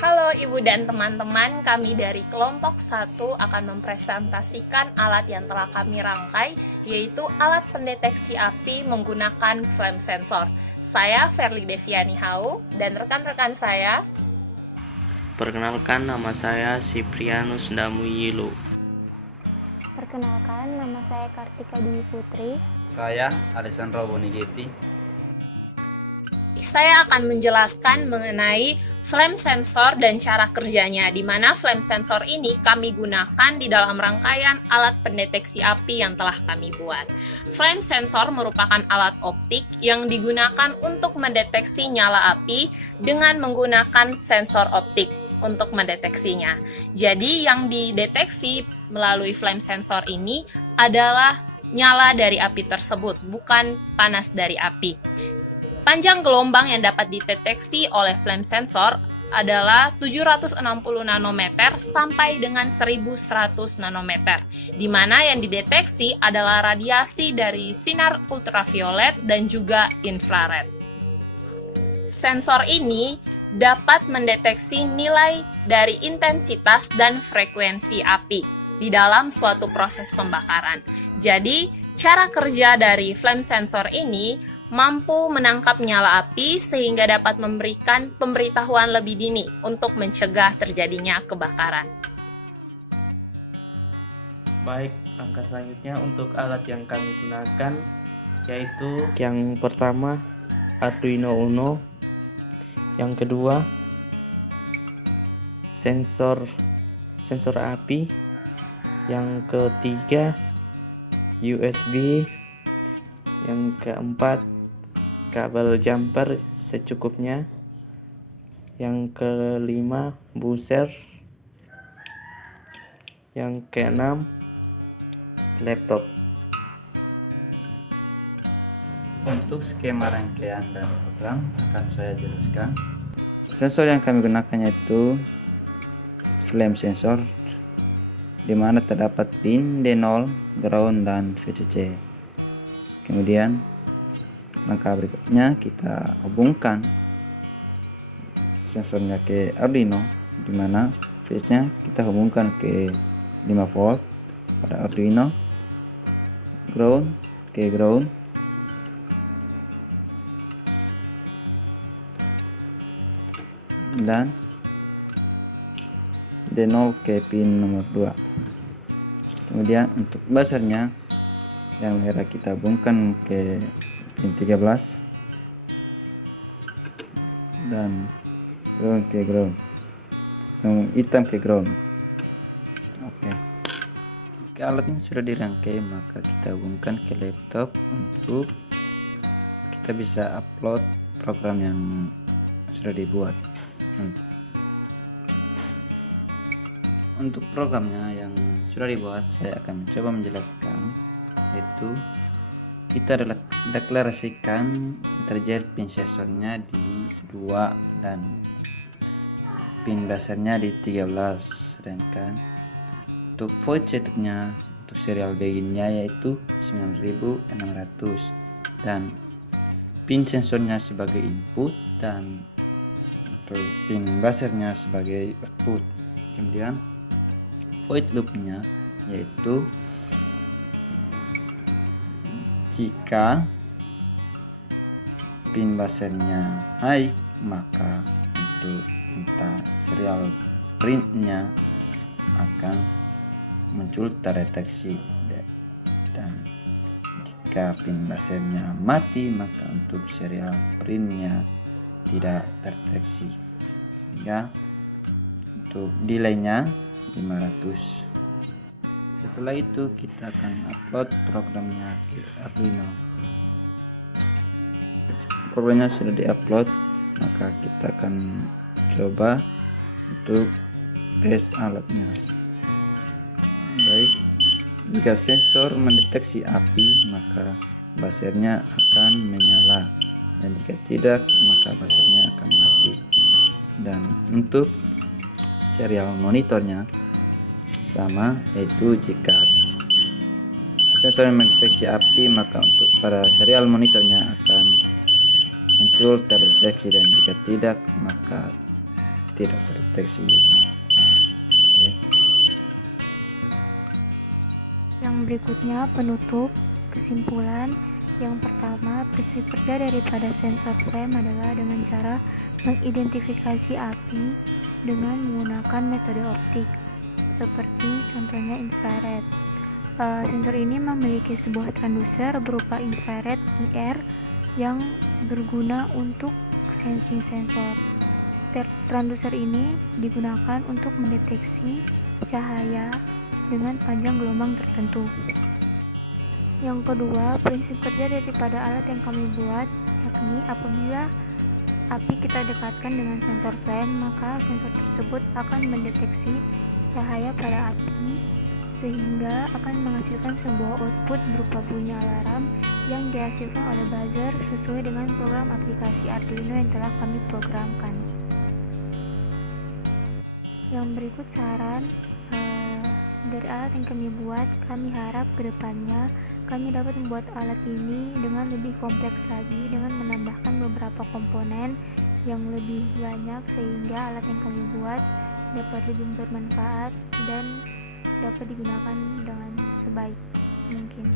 Halo Ibu dan teman-teman, kami dari kelompok 1 akan mempresentasikan alat yang telah kami rangkai, yaitu alat pendeteksi api menggunakan flame sensor. Saya Verly Deviani Hau dan rekan-rekan saya. Perkenalkan, nama saya Siprianus Damuyilo. Perkenalkan, nama saya Kartika Dwi Putri. Saya Alessandro Bonigeti. Saya akan menjelaskan mengenai flame sensor dan cara kerjanya, di mana flame sensor ini kami gunakan di dalam rangkaian alat pendeteksi api yang telah kami buat. Flame sensor merupakan alat optik yang digunakan untuk mendeteksi nyala api dengan menggunakan sensor optik untuk mendeteksinya. Jadi yang dideteksi melalui flame sensor ini adalah nyala dari api tersebut, bukan panas dari api. Panjang gelombang yang dapat dideteksi oleh flame sensor adalah 760 nanometer sampai dengan 1100 nanometer, di mana yang dideteksi adalah radiasi dari sinar ultraviolet dan juga infrared. Sensor ini dapat mendeteksi nilai dari intensitas dan frekuensi api di dalam suatu proses pembakaran. Jadi, cara kerja dari flame sensor ini mampu menangkap nyala api sehingga dapat memberikan pemberitahuan lebih dini untuk mencegah terjadinya kebakaran. Baik, langkah selanjutnya untuk alat yang kami gunakan yaitu yang pertama Arduino Uno, yang kedua sensor api, yang ketiga USB, yang keempat kabel jumper secukupnya, yang kelima buzzer, yang keenam laptop. Untuk skema rangkaian dan program akan saya jelaskan. Sensor yang kami gunakan yaitu flame sensor, di mana terdapat pin D0, ground, dan VCC. Kemudian langkah berikutnya kita hubungkan sensornya ke Arduino, di mana fuse-nya kita hubungkan ke 5 volt pada Arduino, ground ke ground, dan D0 ke pin nomor 2. Kemudian untuk buzzernya yang merah kita hubungkan ke pin 13 dan ground ke ground, yang hitam ke ground. Oke. Jika alatnya sudah dirangkai, maka kita hubungkan ke laptop untuk kita bisa upload program yang sudah dibuat nanti. Untuk programnya yang sudah dibuat, saya akan mencoba menjelaskan, yaitu kita deklarasikan integer pin sensornya di 2 dan pin buzzernya di 13, sedangkan untuk void setupnya untuk serial beginnya yaitu 9600 dan pin sensornya sebagai input dan untuk pin buzzernya sebagai output. Kemudian void loopnya yaitu jika pin buzzernya high, maka untuk minta serial printnya akan muncul terdeteksi, dan jika pin buzzernya mati, maka untuk serial printnya tidak terdeteksi, sehingga untuk delaynya 500. Setelah itu kita akan upload programnya ke Arduino. Programnya sudah diupload, maka kita akan coba untuk tes alatnya. Baik, jika sensor mendeteksi api, maka buzzernya akan menyala, dan jika tidak, maka buzzernya akan mati. Dan untuk serial monitornya sama, yaitu jika sensor mendeteksi api, maka untuk pada serial monitornya akan muncul terdeteksi, dan jika tidak, maka tidak terdeteksi juga. Oke. Yang berikutnya penutup kesimpulan. Yang pertama, prinsip kerja daripada sensor flame adalah dengan cara mengidentifikasi api dengan menggunakan metode optik, seperti contohnya infrared. Sensor ini memiliki sebuah transducer berupa infrared IR yang berguna untuk sensing sensor. Transducer ini digunakan untuk mendeteksi cahaya dengan panjang gelombang tertentu. Yang kedua, prinsip kerja daripada alat yang kami buat, yakni apabila api kita dekatkan dengan sensor flame, maka sensor tersebut akan mendeteksi cahaya pada api sehingga akan menghasilkan sebuah output berupa bunyi alarm yang dihasilkan oleh buzzer sesuai dengan program aplikasi Arduino yang telah kami programkan. Yang berikut saran dari alat yang kami buat. Kami harap kedepannya kami dapat membuat alat ini dengan lebih kompleks lagi dengan menambahkan beberapa komponen yang lebih banyak sehingga alat yang kami buat dapat lebih bermanfaat dan dapat digunakan dengan sebaik mungkin.